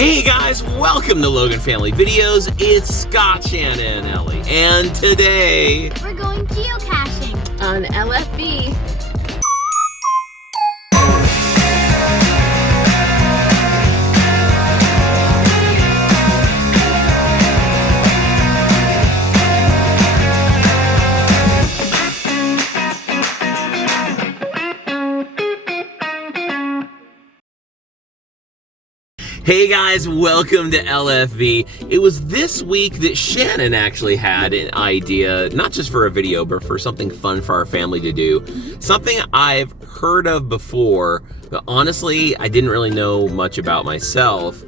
Hey guys, welcome to Logan Family Videos. It's Scott, Shanna, and Ellie. And today, we're going geocaching on LFV. hey guys, welcome to LFV. It was this week that Shannon actually had an idea, not just for a video, but for something fun for our family to do. Something I've heard of before, but honestly, I didn't really know much about myself.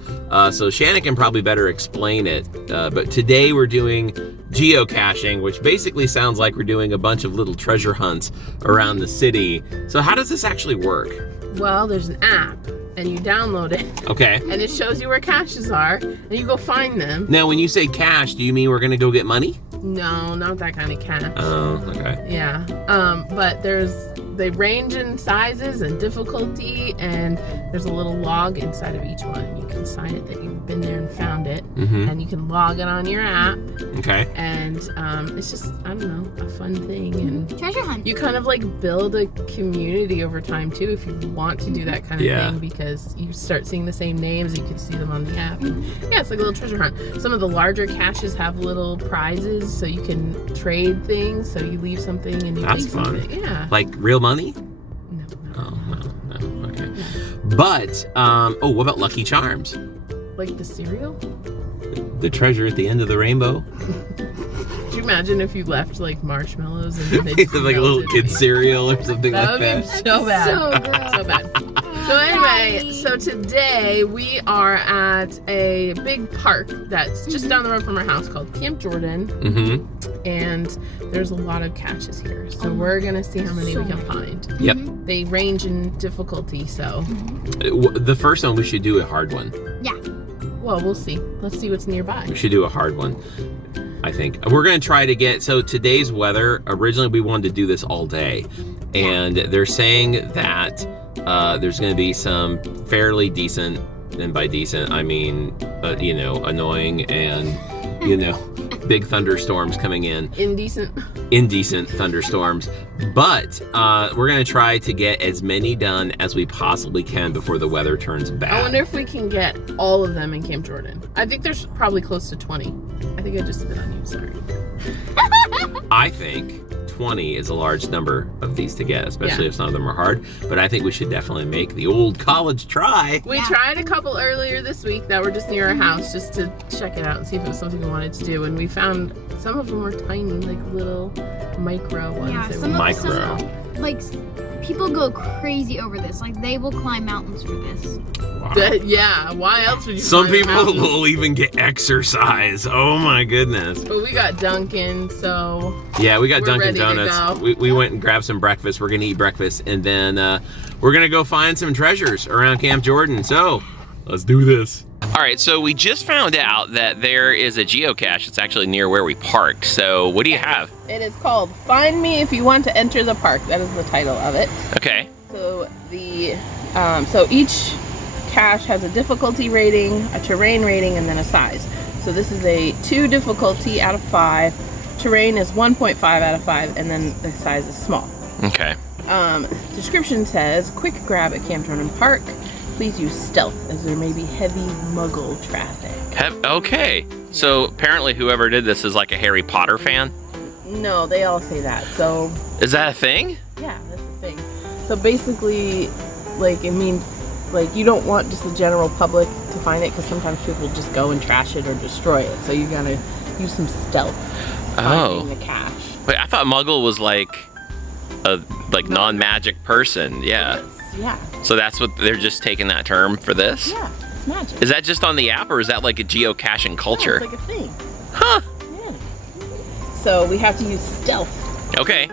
So Shannon can probably better explain it. But today we're doing geocaching, which basically sounds like we're doing a bunch of little treasure hunts around the city. So how does this actually work? Well, there's an app, and you download it. Okay. And it shows you where caches are, and you go find them. Now, when you say cash, do you mean we're gonna go get money? No, not that kind of cache. Oh, okay. Yeah. But they range in sizes and difficulty, and there's a little log inside of each one. You can sign it that you've been there and found it, and you can log it on your app. Okay. And it's just, I don't know, a fun thing. And treasure hunt. you kind of like build a community over time too, if you want to do that kind of thing, because you start seeing the same names, you can see them on the app. And yeah, it's like a little treasure hunt. Some of the larger caches have little prizes, so you can trade things. So you leave something and you That's take fun. something. Yeah. Like real money? No. Oh, no, okay. Yeah. But, what about Lucky Charms? Like the cereal? The treasure at the end of the rainbow? Could you imagine if you left like marshmallows and then they just like a little kid cereal or something that like that? That would be so bad. So gross. So bad. So anyway, so today we are at a big park that's just down the road from our house called Camp Jordan. And there's a lot of caches here. So we're gonna see how many we can find. Yep. They range in difficulty, so. The first one, we should do a hard one. Yeah. Well, we'll see. Let's see what's nearby. We should do a hard one, I think. We're gonna try to get, so today's weather, originally we wanted to do this all day. And they're saying that there's gonna be some fairly decent, and by decent, I mean, annoying and, big thunderstorms coming in. Indecent thunderstorms. But we're gonna try to get as many done as we possibly can before the weather turns bad. I wonder if we can get all of them in Camp Jordan. I think there's probably close to 20. I think I just spit on you, sorry. I think 20 is a large number of these to get, especially if some of them are hard. But I think we should definitely make the old college try. We tried a couple earlier this week that were just near our house just to check it out and see if it was something we wanted to do. And we found some of them were tiny, like little micro ones. Yeah, Micro. Like, people go crazy over this. Like, they will climb mountains for this. Wow. Yeah, why else would you Some climb a people mountain? will even get exercise. Oh my goodness. But we got Dunkin', so yeah, we got we're Dunkin' ready to Donuts. go. We went and grabbed some breakfast. We're gonna eat breakfast, and then we're gonna go find some treasures around Camp Jordan. So let's do this. All right, so we just found out that there is a geocache that's actually near where we parked. So what do you have? It is called Find Me If You Want to Enter the Park. That is the title of it. Okay. So so each cache has a difficulty rating, a terrain rating, and then a size. So this is a 2 difficulty out of 5. Terrain is 1.5 out of 5, and then the size is small. Okay. Description says, quick grab at Camp Jordan Park. Please use stealth as there may be heavy muggle traffic. Okay. So apparently whoever did this is like a Harry Potter fan? No, they all say that. So Is that a thing? yeah, that's the thing. So basically, like, it means like you don't want just the general public to find it, because sometimes people just go and trash it or destroy it. So you gotta use some stealth finding the cache. Wait, I thought muggle was like a non-magic person. Yeah. Yeah. So that's what they're just taking that term for this? Yeah, it's magic. Is that just on the app, or is that like a geocaching culture? Yeah, it's like a thing. Huh. Yeah. So we have to use stealth. Okay.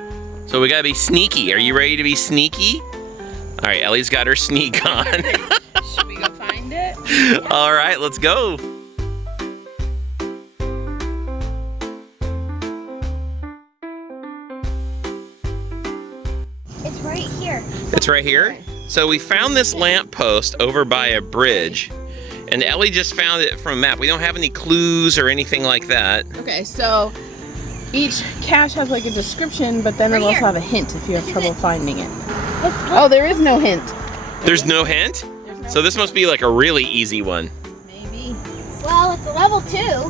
So we gotta be sneaky. Are you ready to be sneaky? All right, Ellie's got her sneak on. Should we go find it? All right, let's go. It's right here. It's right here. So we found this lamp post over by a bridge, And Ellie just found it from a map. We don't have any clues or anything like that. Okay, so each cache has like a description, but then it'll also have a hint if you have trouble finding it. Oh, there is no hint. There's no hint? So this must be like a really easy one. Maybe. Well, it's a level 2.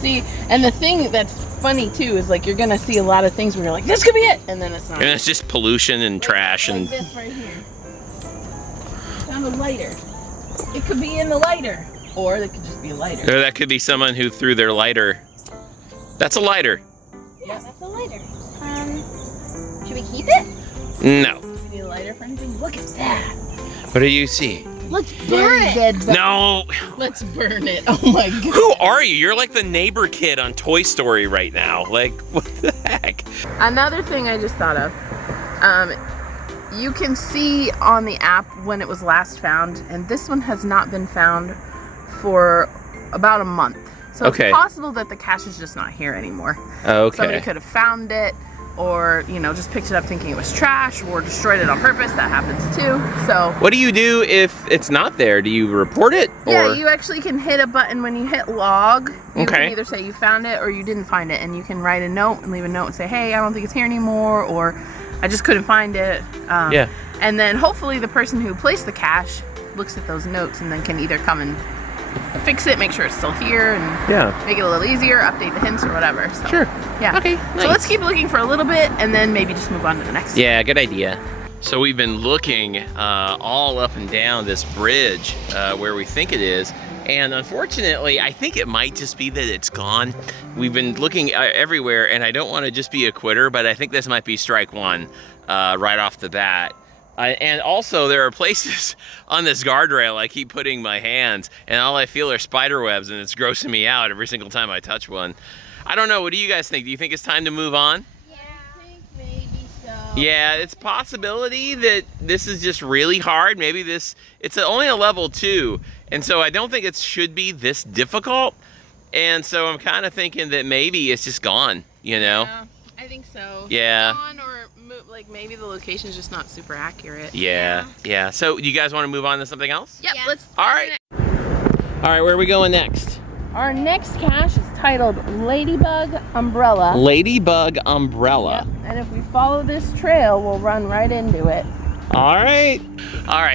See, and the thing that's funny too is like you're gonna see a lot of things where you're like, this could be it, and then it's not. And it's just pollution and trash and. Like this right here. Found a lighter. It could be in the lighter, or it could just be a lighter. Or that could be someone who threw their lighter. That's a lighter. Yeah, that's a lighter. Should we keep it? No. Do you need a lighter for anything? Look at that. What do you see? Let's burn it. No. Let's burn it. Oh my god. Who are you? You're like the neighbor kid on Toy Story right now. Like, what the heck? Another thing I just thought of, you can see on the app when it was last found, and this one has not been found for about a month. So Okay. it's possible that the cache is just not here anymore. Okay. Somebody could have found it, or, you know, just picked it up thinking it was trash, or destroyed it on purpose. That happens too. So What do you do if it's not there? Do you report it? yeah, Or- you actually can hit a button when you hit log. You Okay. can either say you found it or you didn't find it, and you can write a note and leave a note and say, hey, I don't think it's here anymore, or I just couldn't find it. Yeah. And then hopefully the person who placed the cache looks at those notes and then can either come and fix it, make sure it's still here, and Yeah. make it a little easier, update the hints or whatever. So, Sure. yeah. Okay, So nice. let's keep looking for a little bit and then maybe just move on to the next one. Yeah, good idea. So we've been looking all up and down this bridge where we think it is. And unfortunately, I think it might just be that it's gone. We've been looking everywhere, and I don't want to just be a quitter, but I think this might be strike one right off the bat. And also, there are places on this guardrail I keep putting my hands, and all I feel are spider webs, and it's grossing me out every single time I touch one. I don't know, what do you guys think? Do you think it's time to move on? Yeah, I think maybe so. Yeah, it's a possibility that this is just really hard. Maybe it's only a level 2, and so I don't think it should be this difficult. And so I'm kind of thinking that maybe it's just gone, you know? Yeah, I think so. Yeah. Gone, or like maybe the location's just not super accurate. Yeah. So you guys want to move on to something else? Yep, Yeah. let's. All right. All right, where are we going next? Our next cache is titled Ladybug Umbrella. Ladybug Umbrella. Yep, and if we follow this trail, we'll run right into it. All right,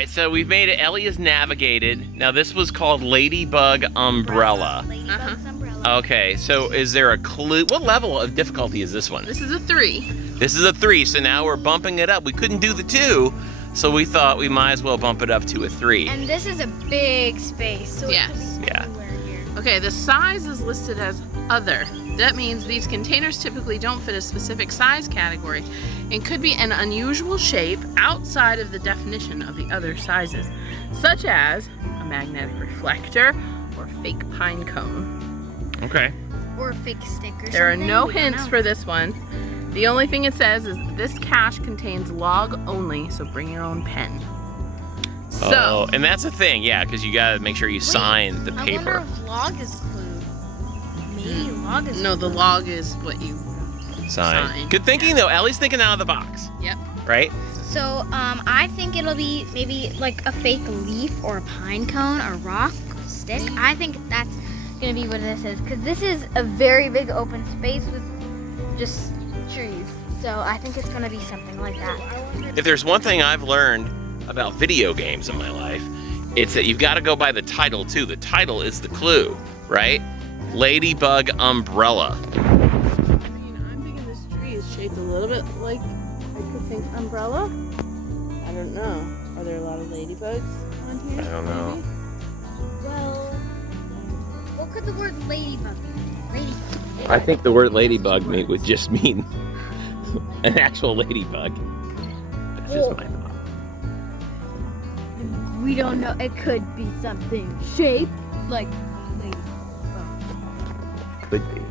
so we've made it. Ellie has navigated. Now this was called Ladybug Umbrella. Ladybug's umbrella. Okay, so is there a clue? What level of difficulty is this one? This is a 3. This is a 3, so now we're bumping it up. We couldn't do the 2, so we thought we might as well bump it up to a 3. And this is a big space, so Yes. it could be Yeah. anywhere here. Okay, the size is listed as other. That means these containers typically don't fit a specific size category and could be an unusual shape outside of the definition of the other sizes, such as a magnetic reflector or fake pine cone. Okay. Or a fake stick or There are something, no we don't hints know. for this one. The only thing it says is this cache contains log only, so bring your own pen. So, Oh, and that's a thing, yeah, because you gotta make sure you sign the I wonder paper. if log is clue. Maybe log is no, the log is what you Sign. Good thinking though. Ellie's thinking out of the box. Yep. Right? So, I think it'll be maybe like a fake leaf or a pine cone or rock stick. I think that's gonna be what this is, because this is a very big open space with just trees. So I think it's gonna be something like that. If there's one thing I've learned about video games in my life, it's that you've got to go by the title too. The title is the clue, right? Ladybug Umbrella. I'm thinking this tree is shaped a little bit like I could think umbrella. I don't know. Are there a lot of ladybugs on here? I don't know. maybe? Well, what could the word ladybug mean? Ladybug. I think the word ladybug would just mean an actual ladybug. That's just my thought. We don't know. It could be something shaped like ladybug. Could be.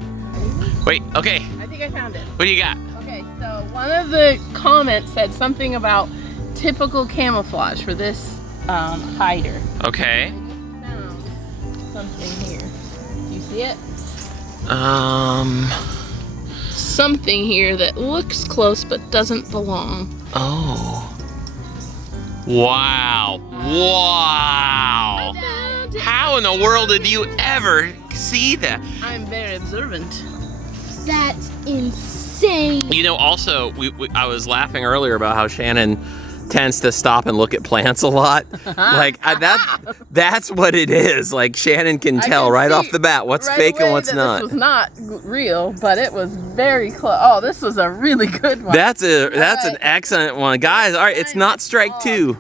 Wait, okay. I think I found it. What do you got? Okay, so one of the comments said something about typical camouflage for this hider. Okay. I found something here. Do you see it? Something here that looks close but doesn't belong. Oh. Wow. Wow. How in the world did you ever see that? I'm very observant. That's insane. You know, also, I was laughing earlier about how Shannon tends to stop and look at plants a lot. Like, that's what it is. Like, Shannon can tell right off the bat what's fake and what's not. This was not real, but it was very close. Oh, this was a really good one. That's an excellent one. Guys, all right, it's not strike 2.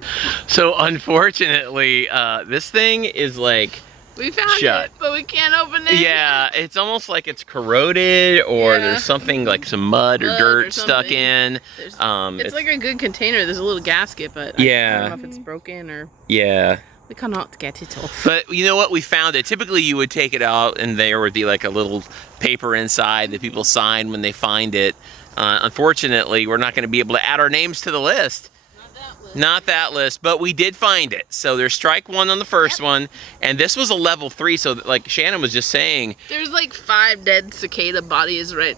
So, unfortunately, this thing is like, we found shut. it, but we can't open it. Yeah, it's almost like it's corroded, or there's something like some mud or dirt stuck in. It's like a good container. There's a little gasket, but I don't know if it's broken or. Yeah. We cannot get it off. But you know what? We found it. Typically, you would take it out, and there would be like a little paper inside that people sign when they find it. Unfortunately, we're not going to be able to add our names to the list. Not that list, but we did find it. So there's strike 1 on the first one, and this was a level 3. So like Shannon was just saying, there's like 5 dead cicada bodies right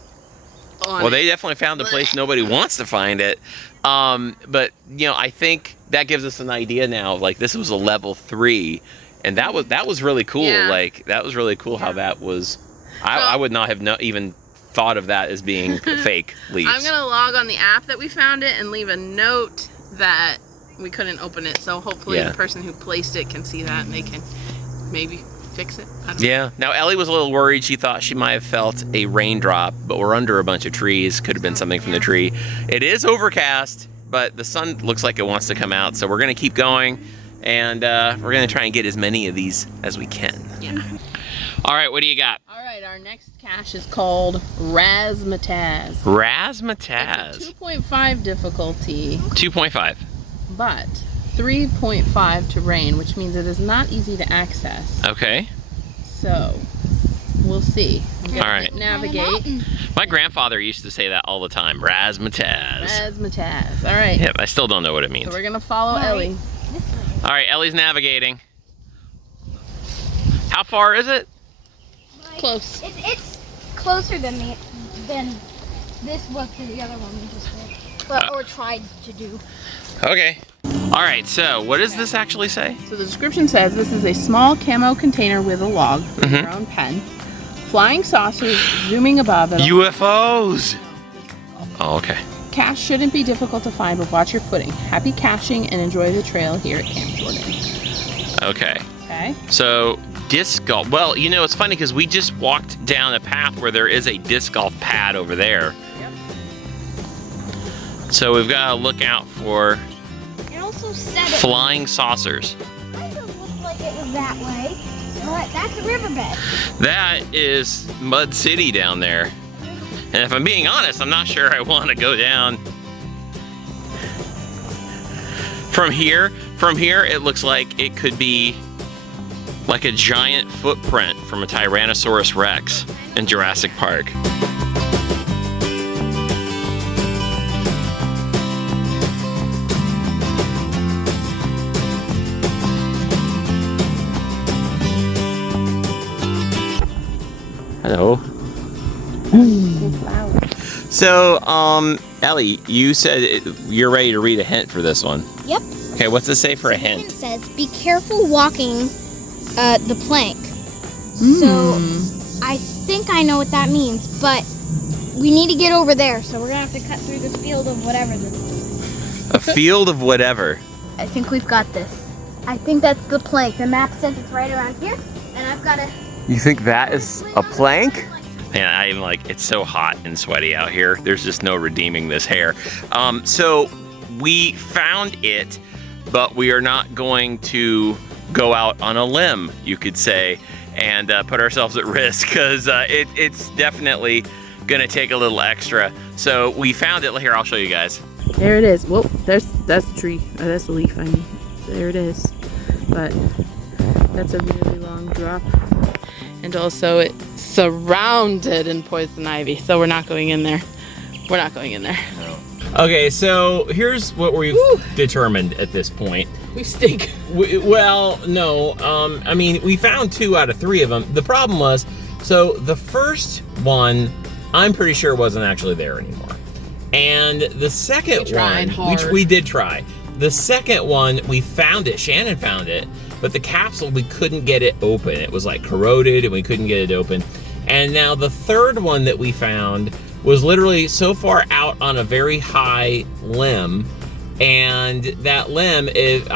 on well, they definitely found the place nobody wants to find it. But you know, I think that gives us an idea now. Like, this was a level 3, and that was really cool. Yeah. Like, that was really cool how that was. I would not have even thought of that as being fake leaves. I'm gonna log on the app that we found it and leave a note that we couldn't open it, so hopefully the person who placed it can see that and they can maybe fix it. I don't know. Now Ellie was a little worried. She thought she might have felt a raindrop, but we're under a bunch of trees. Could have been something from the tree. It is overcast, but the sun looks like it wants to come out, so we're gonna keep going, and we're gonna try and get as many of these as we can. Yeah. All right, what do you got? All right, our next cache is called Razzmatazz. Razzmatazz. It's a 2.5 difficulty, 2.5. but 3.5 terrain, which means it is not easy to access. Okay. So, we'll see. All right. Navigate. My grandfather used to say that all the time. Razzmatazz. Razzmatazz. All right. Yep, I still don't know what it means. So we're gonna follow Ellie. All right, Ellie's navigating. How far is it? Close. It's closer than this was to the other one we just did, or tried to do. Okay. All right, so what does this actually say? So the description says this is a small camo container with a log for your own pen. Flying saucers zooming above it. UFOs. Oh, okay. Cache shouldn't be difficult to find, but watch your footing. Happy caching and enjoy the trail here at Camp Jordan. Okay. Okay. So disc golf. Well, you know, it's funny because we just walked down a path where there is a disc golf pad over there. Yep. So we've got to look out for It also said it flying saucers. kind of looked like it was that way. All right, that's a riverbed. That is Mud City down there. And if I'm being honest, I'm not sure I want to go down. From here, it looks like it could be like a giant footprint from a Tyrannosaurus Rex in Jurassic Park. Hello. So, Ellie, you said you're ready to read a hint for this one. Yep. Okay, what's it say for a hint? It says, be careful walking the plank. So, I think I know what that means, but we need to get over there, so we're going to have to cut through this field of whatever this is. A field of whatever. I think we've got this. I think that's the plank. The map says it's right around here, and I've got to... You think that is a plank? Man, I'm like, it's so hot and sweaty out here. There's just no redeeming this hair. So we found it, but we are not going to go out on a limb, you could say, and put ourselves at risk, because it's definitely gonna take a little extra. So we found it. Here, I'll show you guys. There it is. Whoa, that's the tree. Oh, that's the leaf, I mean. There it is. But that's a really long drop. And also it's surrounded in poison ivy, so we're not going in there. We're not going in there. Okay, so here's what we've determined at this point. We stink. Well, no, I mean, we found 2 out of 3 of them. The problem was, so the first one, I'm pretty sure wasn't actually there anymore. And the second one, which we did try, the second one, we found it. Shannon found it, but the capsule, we couldn't get it open. It was like corroded and we couldn't get it open. And now the third one that we found was literally so far out on a very high limb, and that limb is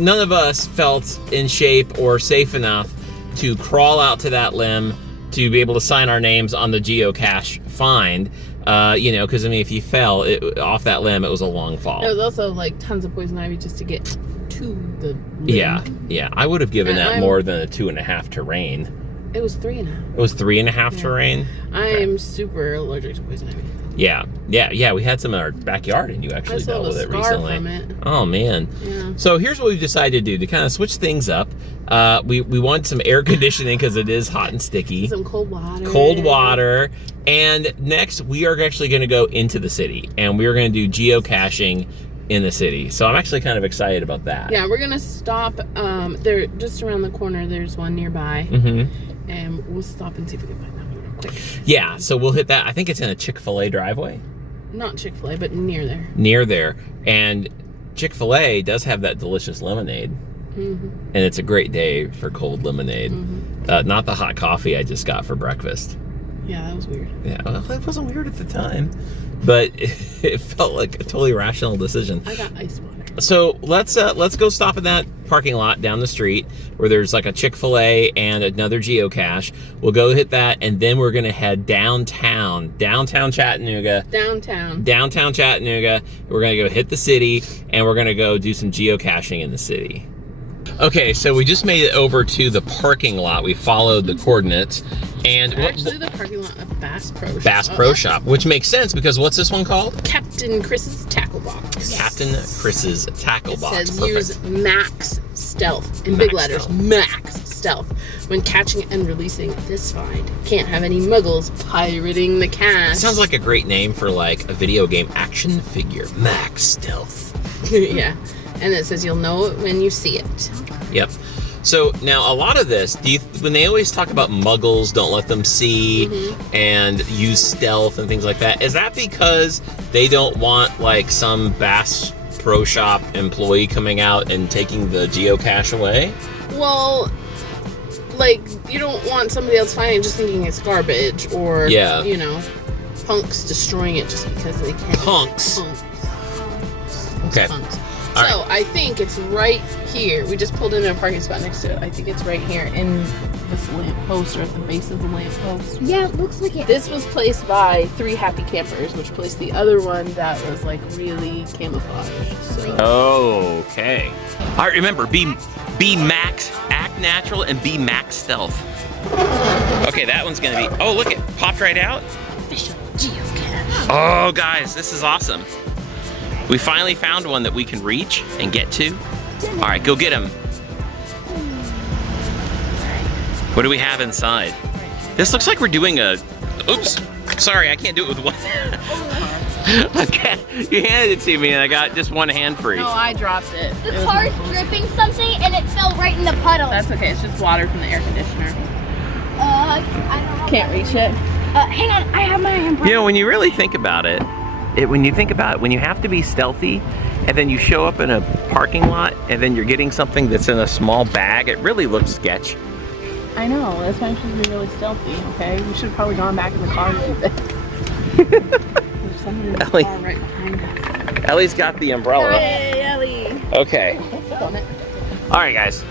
none of us felt in shape or safe enough to crawl out to that limb to be able to sign our names on the geocache find. You know, because I mean, if you fell off that limb, it was a long fall. There was also like tons of poison ivy just to get to the limb. Yeah. I would have given that more than a 2.5 terrain. It was 3.5. It was 3.5 terrain. I'm super allergic to poison ivy. Yeah. We had some in our backyard, and you actually dealt with it recently. From it. Oh man. Yeah. So here's what we've decided to do to kind of switch things up. We want some air conditioning because it is hot and sticky. Some cold water. Cold water. And next, we are actually going to go into the city, and we are going to do geocaching in the city. So I'm actually kind of excited about that. Yeah, we're gonna stop. There, just around the corner. There's one nearby. And we'll stop and see if we can find that one real quick. Yeah, so we'll hit that. I think it's in a Chick-fil-A driveway. Not Chick-fil-A, but near there. Near there. And Chick-fil-A does have that delicious lemonade. And it's a great day for cold lemonade. Not the hot coffee I just got for breakfast. Yeah, that was weird. Yeah, well, it wasn't weird at the time, but it felt like a totally rational decision. I got ice water. So let's go stop in that parking lot down the street where there's like a Chick-fil-A and another geocache. We'll go hit that, and then we're gonna head downtown Chattanooga. Downtown Chattanooga. We're gonna go hit the city, and we're gonna go do some geocaching in the city. Okay, so we just made it over to the parking lot. We followed the coordinates, and actually the parking lot of Bass Pro Shop. Bass Pro Shop, which makes sense because what's this one called? Captain Chris's Tackle Box. Captain Chris's Tackle Box. It says Perfect. use max stealth in big letters. Max stealth when catching and releasing this find. Can't have any muggles pirating the cache. Sounds like a great name for like a video game action figure. Max Stealth. Yeah. And it says you'll know it when you see it. Yep. So now a lot of this, when they always talk about muggles, don't let them see, and use stealth and things like that, is that because they don't want like some Bass Pro Shop employee coming out and taking the geocache away? Well, like you don't want somebody else finding it just thinking it's garbage, or you know, punks destroying it just because they can. Punks. Okay. Punks. So I think it's right here. We just pulled into a parking spot next to it. I think it's right here in this lamp post, or at the base of the lamp post. Yeah, it looks like it. This was placed by 3 Happy Campers, which placed the other one that was like really camouflaged. So. Okay. All right, remember, be max, act natural, and be max stealth. Okay, that one's gonna be, oh look, it popped right out. Official geocache. Oh guys, this is awesome. We finally found one that we can reach and get to. All right, go get him. What do we have inside? This looks like we're doing a, oops, sorry, I can't do it with one. Okay, you handed it to me and I got just one hand free. No, I dropped it. The car's dripping something and it fell right in the puddle. That's okay, it's just water from the air conditioner. I don't know. Can't reach it. Hang on, I have my umbrella. You know, when you really think about it, when you have to be stealthy and then you show up in a parking lot and then you're getting something that's in a small bag, it really looks sketch. I know, that's why I'm supposed to be really stealthy, okay? We should have probably gone back in the car a little bit. There's somebody in the Ellie. car right behind us. Ellie's got the umbrella. Hey, Ellie. Okay. All right, guys.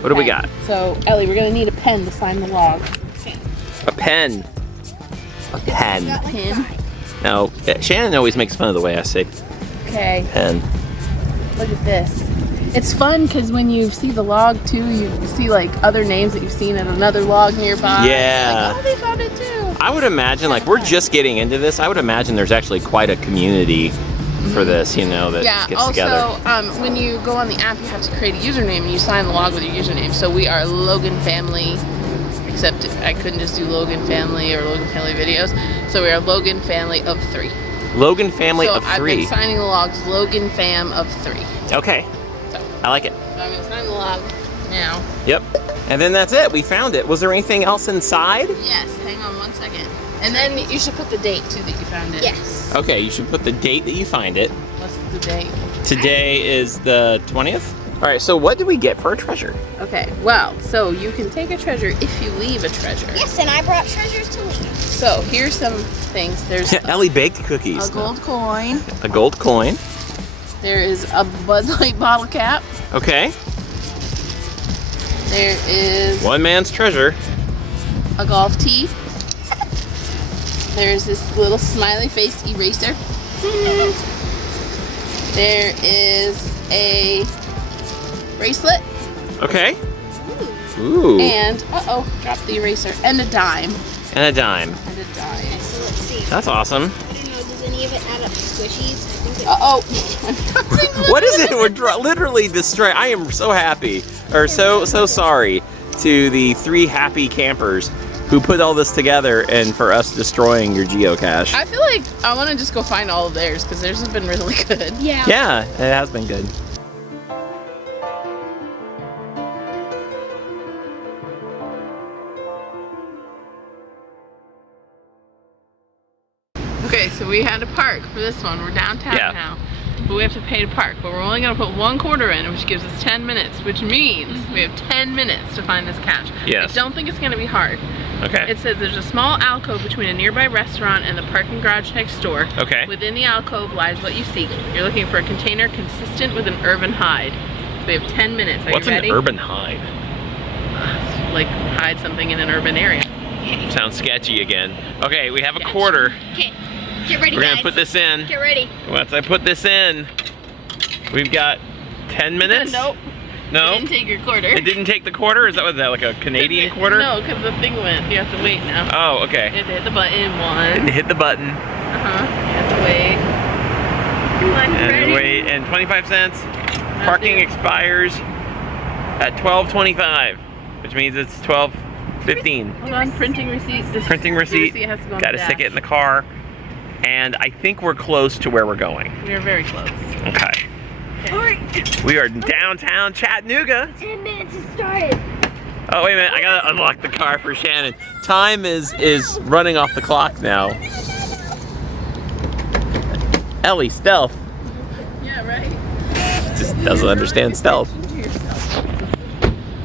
What do we got? So, Ellie, we're gonna need a pen to sign the log. A pen. A pen. Pen? No, Shannon always makes fun of the way I say Okay. pen. Look at this. It's fun because when you see the log too, you see like other names that you've seen in another log nearby. Yeah. Like, oh, they found it too. I would imagine, like, we're just getting into this. I would imagine there's actually quite a community for this, you know, that gets together. Also, when you go on the app, you have to create a username and you sign the log with your username. So we are Logan Family, except I couldn't just do Logan Family or Logan Family Videos. So we are Logan Family of 3. Logan Family of 3. So I've been signing the logs Logan Fam of 3. Okay. So I like it. I'm going to sign the log now. Yep. And then that's it. We found it. Was there anything else inside? Yes, hang on 1 second. And then you should put the date too that you found it. Yes. Okay, you should put the date that you find it. What's the date? Today is the 20th. All right, so what did we get for a treasure? Okay, well, so you can take a treasure if you leave a treasure. Yes, and I brought treasures to leave. So here's some things. There's Ellie baked cookies. a gold coin. A gold coin. There is a Bud Light bottle cap. Okay. There is One man's treasure. a golf tee. There's this little smiley face eraser. There is a bracelet. Okay. Ooh. And, dropped the eraser. And a dime. And a dime. And a dime. Okay, so let's see. That's awesome. I don't know, does any of it add up to squishies? I think it What is it? We're literally destroyed. I am so happy, or so sorry to the 3 happy campers who put all this together and for us destroying your geocache. I feel like I want to just go find all of theirs because theirs has been really good. Yeah. Yeah, it has been good. Okay, so we had to park for this one. We're downtown now, but we have to pay to park. But we're only gonna put 1 quarter in, which gives us 10 minutes, which means we have 10 minutes to find this cache. Yes. I don't think it's gonna be hard. Okay. It says there's a small alcove between a nearby restaurant and the parking garage next door. Okay. Within the alcove lies what you seek. You're looking for a container consistent with an urban hide. So we have 10 minutes. Are What's you ready? an urban hide? Like hide something in an urban area. Sounds sketchy again. Okay, we have a quarter. Okay, get ready, We're guys. gonna put this in. Get ready. Once I put this in, we've got 10 minutes. Nope. No. You didn't take your quarter. It didn't take the quarter? Is that what that, like a Canadian quarter? No, because the thing went. You have to wait now. Oh, okay. You have to hit the button. Didn't 1. hit the button. You have to wait. Come on, And ready? wait, and 25 cents. Parking expires at 12:25, which means it's 12:15. Hold on, printing receipt. Printing receipt. Has to go on Got the to stick dash. it in the car. And I think we're close to where we're going. We are very close. Okay. Alright, We are downtown Chattanooga. 10 minutes has started. Oh, wait a minute. I got to unlock the car for Shannon. Time is running off the clock now. Ellie, stealth. Yeah, right? Just doesn't understand stealth.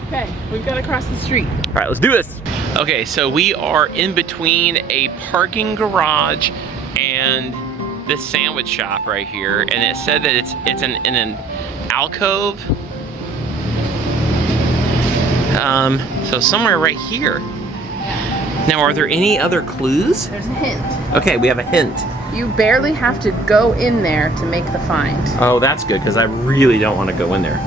Okay, we've got to cross the street. All right, let's do this. Okay, so we are in between a parking garage and this sandwich shop right here, and it said that it's in an alcove. So somewhere right here. Now, are there any other clues? There's a hint. Okay, we have a hint. You barely have to go in there to make the find. Oh, that's good, because I really don't want to go in there.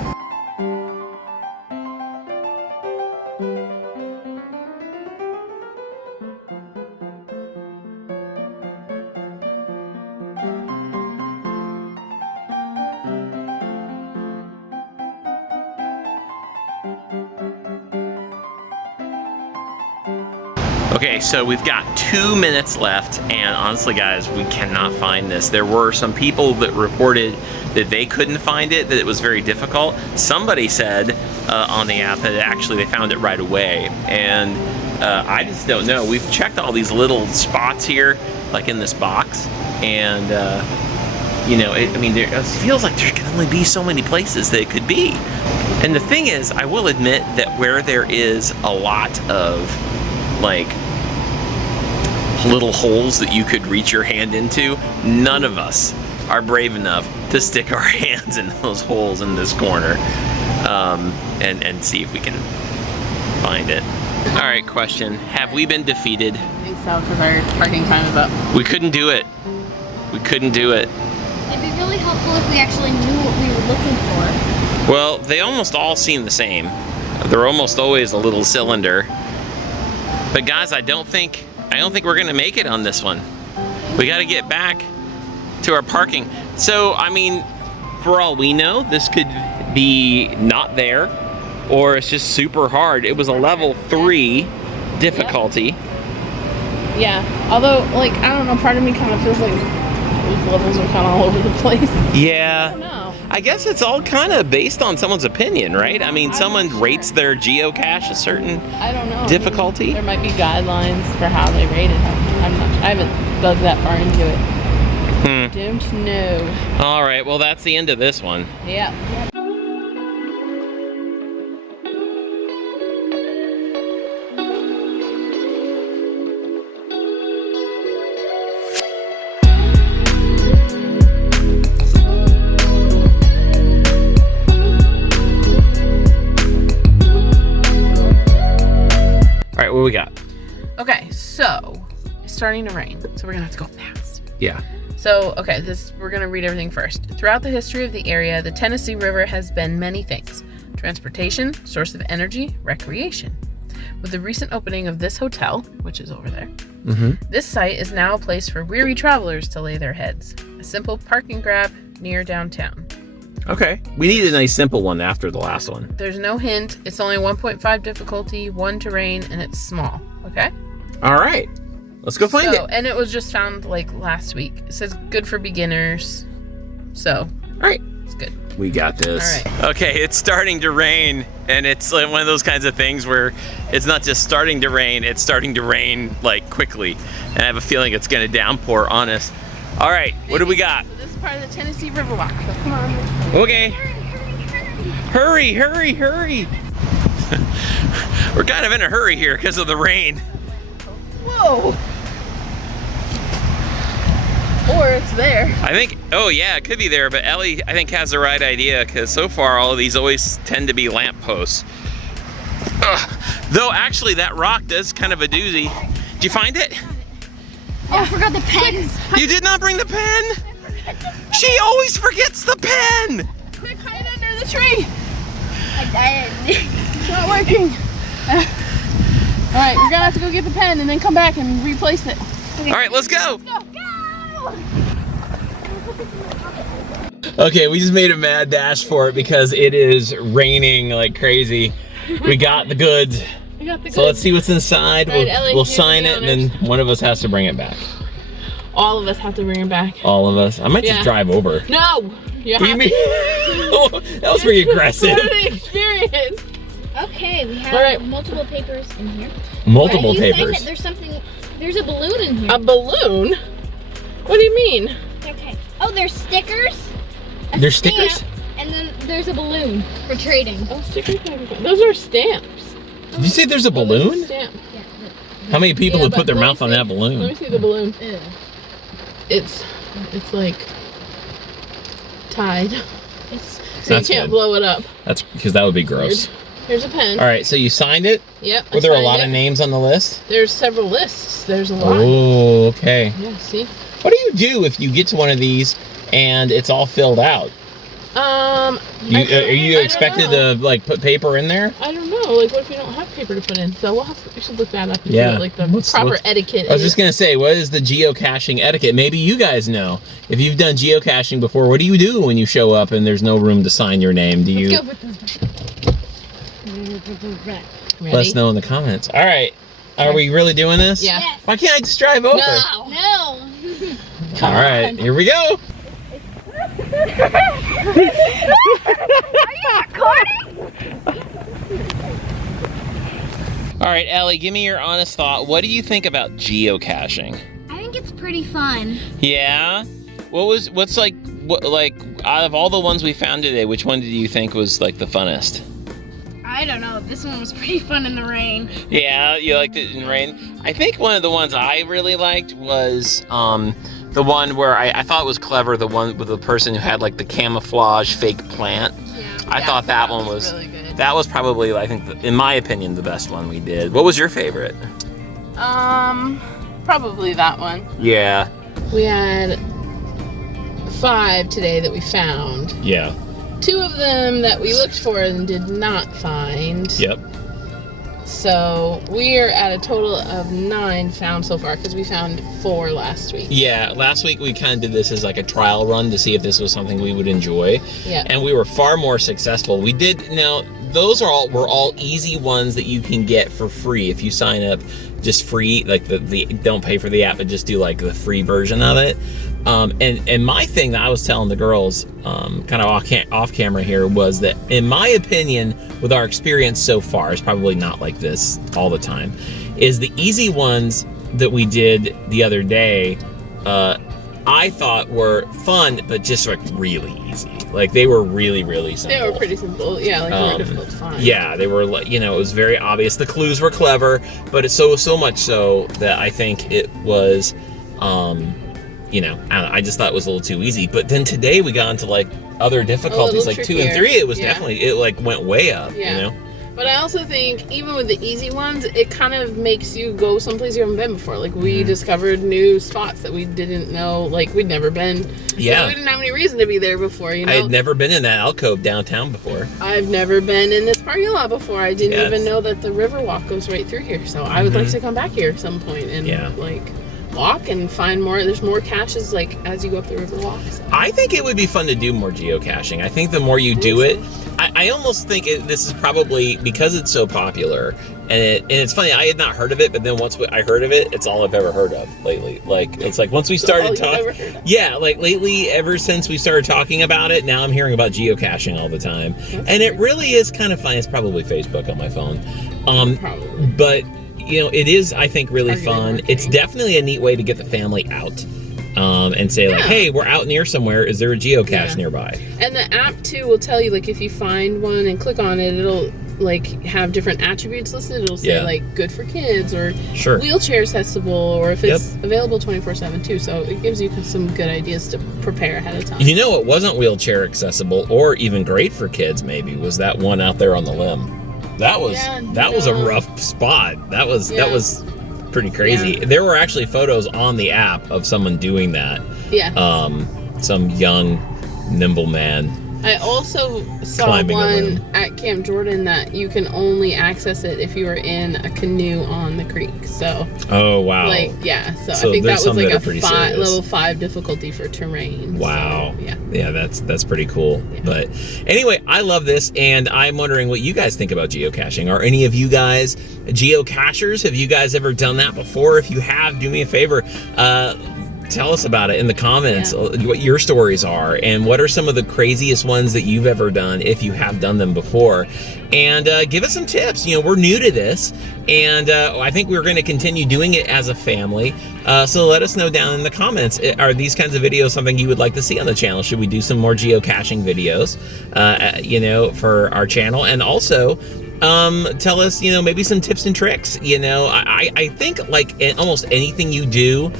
Okay, so we've got 2 minutes left, and honestly guys, we cannot find this. There were some people that reported that they couldn't find it, that it was very difficult. Somebody said on the app that actually they found it right away, and I just don't know. We've checked all these little spots here, like in this box, and you know, it feels like there can only be so many places that it could be. And the thing is, I will admit that where there is a lot of like little holes that you could reach your hand into, none of us are brave enough to stick our hands in those holes in this corner and see if we can find it. All right, question. Have we been defeated? I think so, because our parking time is up. We couldn't do it. We couldn't do it. It'd be really helpful if we actually knew what we were looking for. Well, they almost all seem the same. They're almost always a little cylinder. But guys, I don't think we're gonna make it on this one. We gotta get back to our parking. So, I mean, for all we know, this could be not there, or it's just super hard. It was a level 3 difficulty. Yeah, although, like, I don't know, part of me kind of feels like those levels are kind of all over the place. Yeah. I don't know. I guess it's all kind of based on someone's opinion, right? I mean, someone rates their geocache a certain I don't know. difficulty. There might be guidelines for how they rate it. I haven't dug that far into it. Don't know. All right, well, that's the end of this one. Yeah. All right, what we got? Okay, so it's starting to rain, so we're gonna have to go fast. Yeah. So, okay, we're gonna read everything first. Throughout the history of the area, the Tennessee River has been many things: transportation, source of energy, recreation. With the recent opening of this hotel, which is over there, this site is now a place for weary travelers to lay their heads. A simple park and grab near downtown. Okay. We need a nice simple one after the last one. There's no hint. It's only 1.5 difficulty, 1 terrain, and it's small. Okay? All right. Let's go find it. And it was just found like last week. It says good for beginners. So, all right. It's good. We got this. All right. Okay, it's starting to rain, and it's like one of those kinds of things where it's not just starting to rain, it's starting to rain like quickly. And I have a feeling it's going to downpour on us. All right, what do we got? So this is part of the Tennessee Riverwalk. So come on. Okay. Hurry, hurry, hurry. We're kind of in a hurry here because of the rain. Whoa. Or it's there. I think, oh yeah, it could be there, but Ellie, I think, has the right idea because so far all of these always tend to be lampposts. Though actually that rock does kind of a doozy. Did you find it? Oh, I forgot the pens. You did not bring the pen? She always forgets the pen! Quick, hide under the tree. I did. It's not working. All right, we're gonna have to go get the pen and then come back and replace it. All right, let's go. Go. Okay, we just made a mad dash for it because it is raining like crazy. We got the goods. We got the goods. So let's see what's inside. Right, Ellie, we'll here's sign the it, and then one of us has to bring it back. All of us have to bring it back. All of us. I might just drive over. No! You have mean? Oh, that was pretty aggressive. Part of the experience. Okay, we have multiple papers in here. Multiple You saying papers. that there's something, there's a balloon in here. A balloon? What do you mean? Okay. Oh, there's stickers. There's stickers? And then there's a balloon for trading. Oh, stickers. Those are stamps. Did you say there's a Oh, there's balloon? a stamp. Yeah. How many people would but put their let me mouth on see- that balloon? Let me see the balloon. Ew. It's like tied. It's So That's you can't good. blow it up. That's because that would be gross. Here's a pen. All right, so you signed it? Yep. Were there a I lot signed of it. names on the list? There's several lists. There's a lot. Oh, okay. Yeah, see? What do you do if you get to one of these and it's all filled out? Are you expected to like put paper in there? I don't know. Like, what if you don't have paper to put in? So we should look that up. And Yeah. see what, like the What's- proper what's- etiquette. I was just gonna say, what is the geocaching etiquette? Maybe you guys know. If you've done geocaching before, what do you do when you show up and there's no room to sign your name? Do you Let's go with this. Ready? let us know in the comments? All right, are we really doing this? Yeah. Yes. Why can't I just drive over? No. No. All right, here we go. All right, Ellie, give me your honest thought. What do you think about geocaching? I think it's pretty fun. Yeah. What's like out of all the ones we found today, which one did you think was like the funnest? I don't know. This one was pretty fun in the rain. Yeah, you liked it in rain. I think one of the ones I really liked was the one where I thought was clever. The one with the person who had like the camouflage fake plant. Yeah. I thought that one was really good. that was probably, I think, in my opinion, the best one we did. What was your favorite? Probably that one. Yeah. We had 5 today that we found. Yeah. 2 of them that we looked for and did not find. Yep. So we are at a total of 9 found so far because we found 4 last week. Yeah, last week we kind of did this as like a trial run to see if this was something we would enjoy. Yeah. And we were far more successful. We did, now those were all easy ones that you can get for free if you sign up just free, like the don't pay for the app, but just do like the free version of it. And my thing that I was telling the girls, kind of off camera here, was that in my opinion, with our experience so far, it's probably not like this all the time, is the easy ones that we did the other day, I thought were fun, but just like really easy. Like they were really, really simple. They were pretty simple. Yeah, like they were difficult to find. Yeah, they were like, you know, it was very obvious. The clues were clever, but it's so much so that I think it was, you know, I just thought it was a little too easy. But then today we got into like other difficulties, like trickier. 2 and 3. It was definitely, it like went way up, Yeah. you know? But I also think even with the easy ones, it kind of makes you go someplace you haven't been before. Like we discovered new spots that we didn't know, like we'd never been. Yeah. We didn't have any reason to be there before, you know? I had never been in that alcove downtown before. I've never been in this parking lot before. I didn't Yes. even know that the river walk goes right through here. So I would like to come back here at some point and like walk and find more. There's more caches like as you go up the river walk. So. I think it would be fun to do more geocaching. I think the more you do it, I almost think this is probably because it's so popular, and it's funny. I had not heard of it, but then once I heard of it, it's all I've ever heard of lately. Like it's like once we started talking, like lately, ever since we started talking about it, now I'm hearing about geocaching all the time, and it really is kind of fun. It's probably Facebook on my phone, Probably. but you know, it is I think really fun. Working. It's definitely a neat way to get the family out. And say like, hey, we're out near somewhere. Is there a geocache nearby? And the app too will tell you like if you find one and click on it, it'll like have different attributes listed. It'll say like good for kids or wheelchair accessible, or if it's available 24/7 too. So it gives you some good ideas to prepare ahead of time. You know, it wasn't wheelchair accessible or even great for kids. Maybe was that one out there on the limb. That was a rough spot. That was pretty crazy. There were actually photos on the app of someone doing that. Yeah. Some young, nimble man. I also saw one at Camp Jordan that you can only access it if you are in a canoe on the creek. So. Oh wow. Like so I think that was like a level 5 difficulty for terrain. Wow. So, yeah, that's pretty cool. Yeah. But anyway, I love this, and I'm wondering what you guys think about geocaching. Are any of you guys geocachers? Have you guys ever done that before? If you have, do me a favor. Tell us about it in the comments, what your stories are, and what are some of the craziest ones that you've ever done, if you have done them before. And give us some tips. You know, we're new to this, and I think we're going to continue doing it as a family. So let us know down in the comments, are these kinds of videos something you would like to see on the channel? Should we do some more geocaching videos, you know, for our channel? And also, tell us, you know, maybe some tips and tricks. You know, I think like in almost anything you do,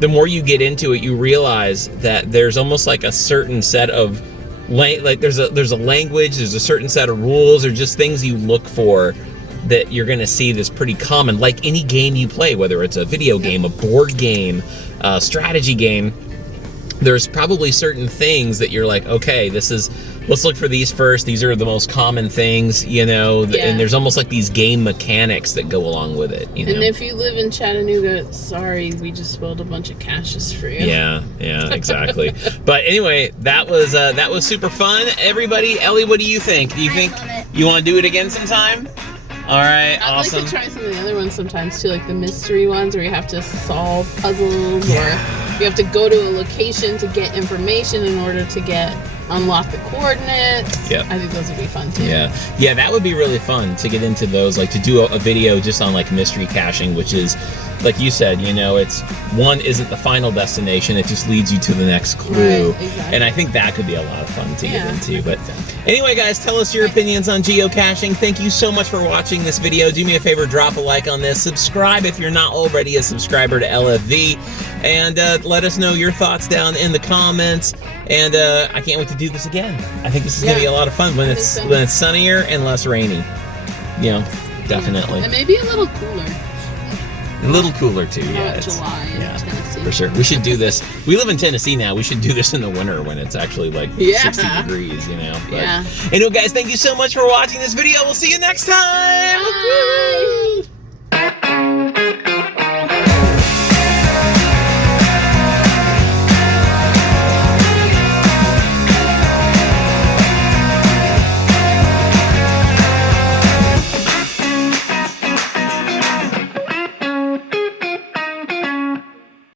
the more you get into it, you realize that there's almost like a certain set of there's a language, there's a certain set of rules, or just things you look for that you're gonna see that's pretty common. Like any game you play, whether it's a video game, a board game, a strategy game, there's probably certain things that you're like, okay, let's look for these first. These are the most common things, you know, and there's almost like these game mechanics that go along with it, you know? And if you live in Chattanooga, sorry, we just spoiled a bunch of caches for you. Yeah, exactly. But anyway, that was super fun. Everybody, Ellie, what do you think? Do you think you want to do it again sometime? All right, awesome. I'd like to try some of the other ones sometimes too, like the mystery ones where you have to solve puzzles, or you have to go to a location to get information in order to unlock the coordinates. Yeah, I think those would be fun too. Yeah, that would be really fun to get into those, like to do a video just on like mystery caching, which is, like you said, you know, it's one isn't the final destination, it just leads you to the next clue. Right, exactly. And I think that could be a lot of fun to get into. But anyway, guys, tell us your opinions on geocaching. Thank you so much for watching this video. Do me a favor, drop a like on this, subscribe if you're not already a subscriber to LFV, and let us know your thoughts down in the comments. And I can't wait to do this again. I think this is gonna be a lot of fun when it's sunnier and less rainy. You know, definitely. And maybe a little cooler. A little cooler too, July in Tennessee. For sure. We should do this. We live in Tennessee now. We should do this in the winter when it's actually like 60 degrees, you know. But anyway, guys, thank you so much for watching this video. We'll see you next time. Bye.